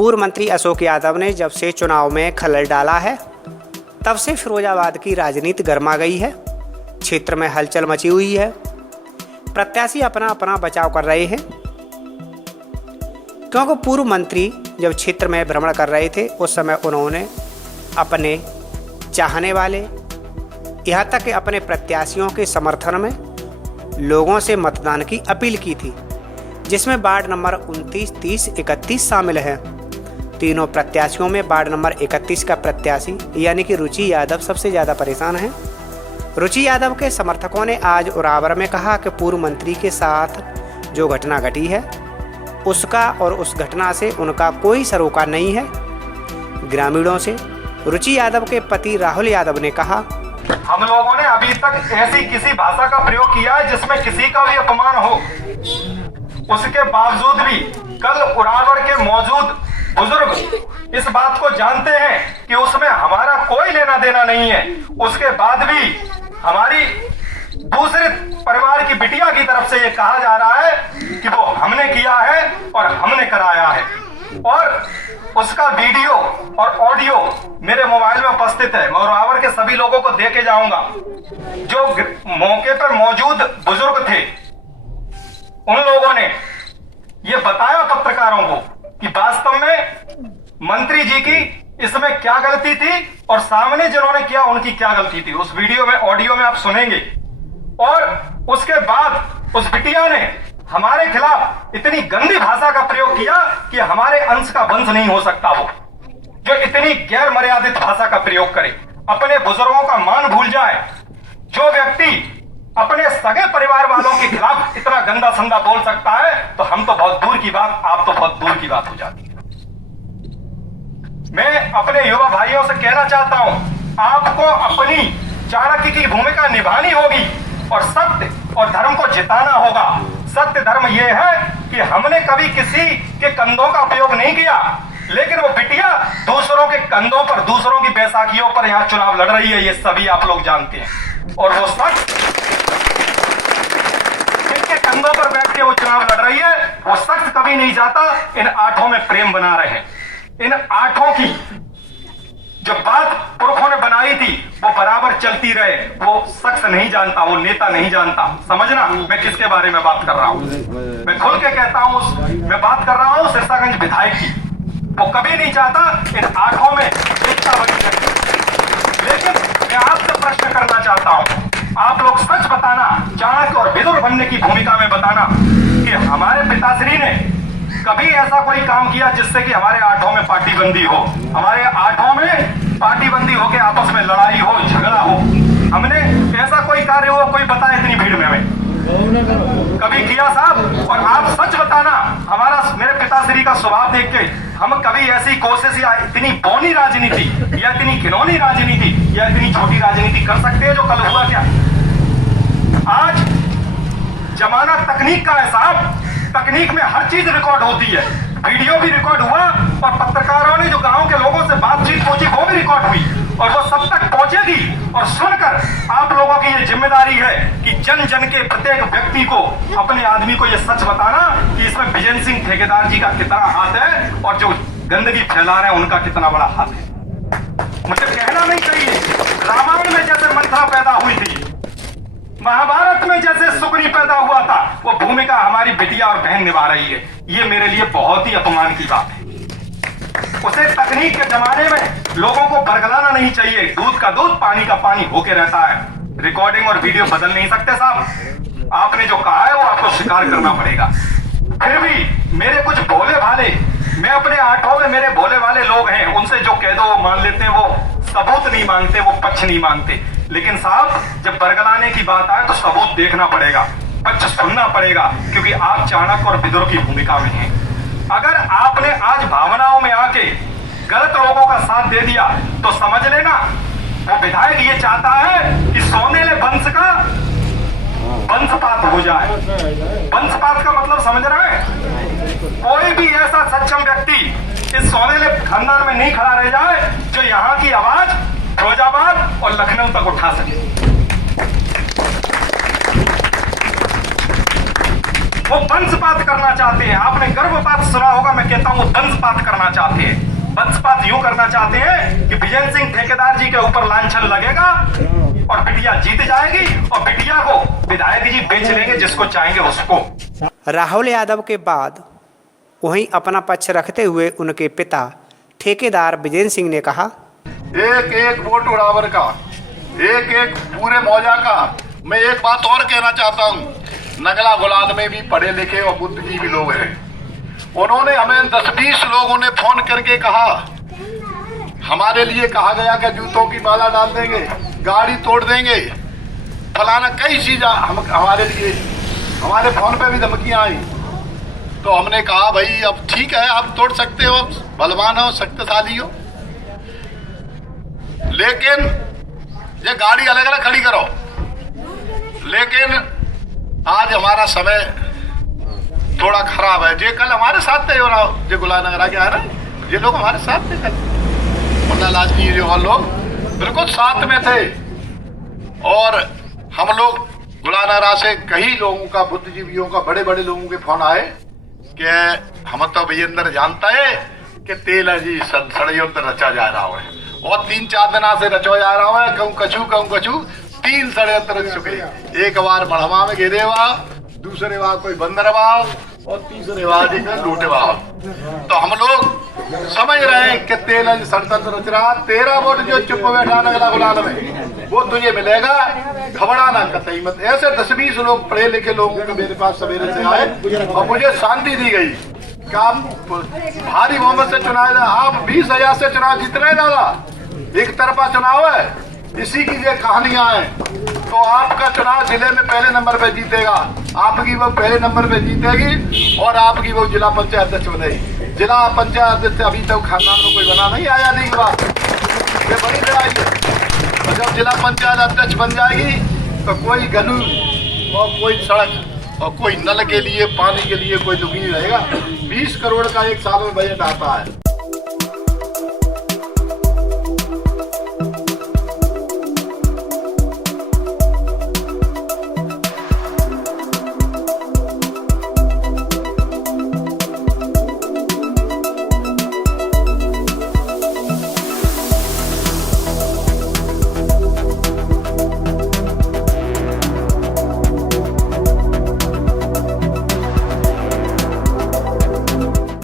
पूर्व मंत्री अशोक यादव ने जब से चुनाव में खलल डाला है तब से फिरोजाबाद की राजनीति गर्मा गई है। क्षेत्र में हलचल मची हुई है। प्रत्याशी अपना अपना बचाव कर रहे हैं, क्योंकि पूर्व मंत्री जब क्षेत्र में भ्रमण कर रहे थे उस समय उन्होंने अपने चाहने वाले, यहाँ तक कि अपने प्रत्याशियों के समर्थन में लोगों से मतदान की अपील की थी, जिसमें वार्ड नंबर 29, 30, 31 शामिल हैं। तीनों प्रत्याशियों में वार्ड नंबर 31 का प्रत्याशी यानी कि रुचि यादव सबसे ज़्यादा परेशान हैं। रुचि यादव के समर्थकों ने आज उरावर में कहा कि पूर्व मंत्री के साथ जो घटना घटी है उसका और उस घटना से उनका कोई सरोकार नहीं है। ग्रामीणों से रुचि यादव के पति राहुल यादव ने कहा, हम लोगों ने अभी तक ऐसी किसी भाषा का प्रयोग किया है जिसमें किसी का भी अपमान हो, उसके बावजूद भी कल उरावर के मौजूद बुजुर्ग इस बात को जानते हैं कि उसमें हमारा कोई लेना देना नहीं है। उसके बाद भी हमारी दूसरे परिवार की बिटिया की तरफ से ये कहा जा रहा है कि वो हमने किया है और हमने कराया है, और उसका वीडियो और ऑडियो मेरे मोबाइल में उपस्थित है। मैं उरावर के सभी लोगों को दे के जाऊंगा। जो मौके पर मौजूद बुजुर्ग थे उन लोगों ने ये बताया पत्रकारों को कि वास्तव में मंत्री जी की इसमें क्या गलती थी और सामने जिन्होंने किया उनकी क्या गलती थी। उस वीडियो में, ऑडियो में आप सुनेंगे। और उसके बाद उस बिटिया ने हमारे खिलाफ इतनी गंदी भाषा का प्रयोग किया कि हमारे अंश का वंश नहीं हो सकता वो, जो इतनी गैर मर्यादित भाषा का प्रयोग करे, अपने बुजुर्गों का मान भूल जाए। जो व्यक्ति अपने सगे परिवार वालों के खिलाफ इतना गंदा संदा बोल सकता है तो हम तो बहुत दूर की बात, आप तो बहुत दूर की बात हो जाती है। मैं अपने युवा भाइयों से कहना चाहता हूं, आपको अपनी चाणक्य की भूमिका निभानी होगी और सत्य और धर्म को जिताना होगा। सत्य धर्म यह है कि हमने कभी किसी के कंधों का उपयोग नहीं किया, लेकिन वो बिटिया दूसरों के कंधों पर, दूसरों की बैसाखियों पर यहां चुनाव लड़ रही है, ये सभी आप लोग जानते हैं। और वो शख्स जिनके कंधों पर बैठ के वो चुनाव लड़ रही है, वो शख्स कभी नहीं जाता इन आठों में प्रेम बना रहे हैं। इन आठों की जो बात पुरखों ने बनाई थी वो बराबर चलती रहे। वो शख्स नहीं जानता, वो नेता नहीं जानता। समझना मैं किसके बारे में बात कर रहा हूं। मैं खुल के कहता हूं, मैं बात कर रहा हूं सिरसागंज विधायक की। वो कभी नहीं चाहता इन आठों में एकता बनी रहे। लेकिन मैं आपसे प्रश्न करना चाहता हूं, आप लोग सच बताना, चाणक्य और विदुर बनने की भूमिका में बताना कि हमारे पिताश्री ने कभी ऐसा कोई काम किया जिससे कि हमारे आठों में पार्टीबंदी हो, हमारे आठों में पार्टीबंदी हो के आपस में लड़ाई हो, झगड़ा हो। हमने ऐसा कोई कार्य हो, कोई बताए इतनी भीड़ में हमें कभी किया साहब? और आप सच बताना, हमारा, मेरे पिताश्री का स्वभाव देख के हम कभी ऐसी कोशिश या इतनी बौनी राजनीति या इतनी घिनौनी राजनीति या इतनी छोटी राजनीति कर सकते हैं जो कल हुआ क्या? आज जमाना तकनीक का है साहब। तकनीक में हर चीज रिकॉर्ड होती है। वीडियो भी रिकॉर्ड हुआ और पत्रकारों ने जो गांव के लोगों से बातचीत पूछी वो भी रिकॉर्ड हुई, और वो सब तक पहुंचेगी। और सुनकर आप लोगों की ये जिम्मेदारी है कि जन जन के प्रत्येक व्यक्ति को, अपने आदमी को ये सच बताना कि इसमें विजय सिंह ठेकेदार जी का कितना हाथ है और जो गंदगी फैला रहे हैं उनका कितना बड़ा हाथ है। मुझे कहना नहीं चाहिए। रामायण में जैसे मंथरा पैदा हुई थी, महाभारत में जैसे सुग्रीव पैदा हुआ था, वो भूमिका हमारी बिटिया और बहन निभा रही है। ये मेरे लिए बहुत ही अपमान की बात है। उसे तकनीक के जमाने में लोगों को बरगलाना नहीं चाहिए। दूध का दूध, पानी का पानी होके रहता है। रिकॉर्डिंग और वीडियो बदल नहीं सकते साहब। आपने जो कहा है वो आपको स्वीकार करना पड़ेगा। फिर भी मेरे कुछ भोले भाले, मैं अपने आठों में मेरे भोले भाले लोग हैं, उनसे जो कह दो वो मान लेते हैं। वो सबूत नहीं मांगते, वो पक्ष नहीं मांगते। लेकिन साहब जब बरगलाने की बात आए तो सबूत देखना पड़ेगा, पक्ष सुनना पड़ेगा, क्योंकि आप चाणक्य और विदुर की भूमिका में हैं। अगर आपने आज भावनाओं में आके गलत लोगों का साथ दे दिया तो समझ लेना वो विधायक ये चाहता है कि सोनेले वंश का वंशपात हो जाए। वंशपात का मतलब समझ रहे हैं? कोई भी ऐसा सक्षम व्यक्ति इस सोनेले खानदान में नहीं खड़ा रह जाए जो यहाँ की आवाज फिरोजाबाद और लखनऊ तक उठा सके। वो वंशपात करना चाहते हैं। आपने गर्भपात सुना होगा, मैं कहता हूं वो वंशपात करना चाहते हैं। चाहते हैं कि विजय सिंह ठेकेदार जी के ऊपर लांछन लगेगा और बिटिया जीत जाएगी और बिटिया को विधायक जी बेच लेंगे जिसको चाहेंगे उसको। राहुल यादव के बाद वहीं अपना पक्ष रखते हुए उनके पिता ठेकेदार विजय सिंह ने कहा, एक एक वोट उड़ावर का, एक एक पूरे मौजा का। मैं एक बात और कहना चाहता हूँ, नगला गुलाद में भी पढ़े लिखे और बुद्धिजीवी लोग हैं। उन्होंने हमें 10-20 लोगों ने फोन करके कहा, हमारे लिए कहा गया कि जूतों की माला डाल देंगे, गाड़ी तोड़ देंगे, फलाना कई चीज हमारे लिए, हमारे फोन पे भी धमकियां आई। तो हमने कहा भाई अब ठीक है, आप तोड़ सकते हो, बलवान हो, शक्तिशाली हो, लेकिन ये गाड़ी अलग अलग खड़ी करो। लेकिन आज हमारा समय थोड़ा खराब है। जे कल हमारे साथ थे और जो गुलाब नगर आके आ रहे हैं, ये लोग हमारे साथ थे कल, मुन्ना लाल जी जो और लोग बिल्कुल साथ में थे। और हम लोग गुलाब नगर से कई लोगों का, बुद्धिजीवियों का, बड़े बड़े लोगों के फोन आए कि हम तो विजेंद्र जानता है कि तेल है जी षड्यंत्र रचा जा रहा है, और 3-4 दिन से रचो जा रहा है, कहूँ कछू 3 षड्यंत्र रच चुके। एक बार मढ़वा में घेरे हुआ, दूसरे बार कोई बंदरवा और तीसरे बार लूटेवा। तो हम लोग समझ रहे हैं कि तेल है षड्यंत्र रच रहा। 13 वोट जो चुप बैठा नगला गुलाल में, वो तुझे मिलेगा, घबराना कतई मत। ऐसे 10-20 लोग पढ़े लिखे लोगों के मेरे पास सवेरे से आए और मुझे शांति दी गई कि आप भारी बहुमत से चुनाव, आप 20,000 से चुनाव जीत रहे दादा, एक तरफा चुनाव है, इसी की ये कहानियां हैं। तो आपका चुनाव जिले में पहले नंबर पे जीतेगा, आपकी वो पहले नंबर पे जीतेगी और आपकी वो जिला पंचायत अध्यक्ष बनेगी। जिला पंचायत अध्यक्ष अभी तक खानदान में कोई बना नहीं, आया नहीं हुआ, ये बड़ी लड़ाई है। और जब जिला पंचायत अध्यक्ष बन जाएगी तो कोई गलू और कोई सड़क और कोई नल के लिए, पानी के लिए कोई दुखी नहीं रहेगा। 20 करोड़ का एक साल में बजट आता है।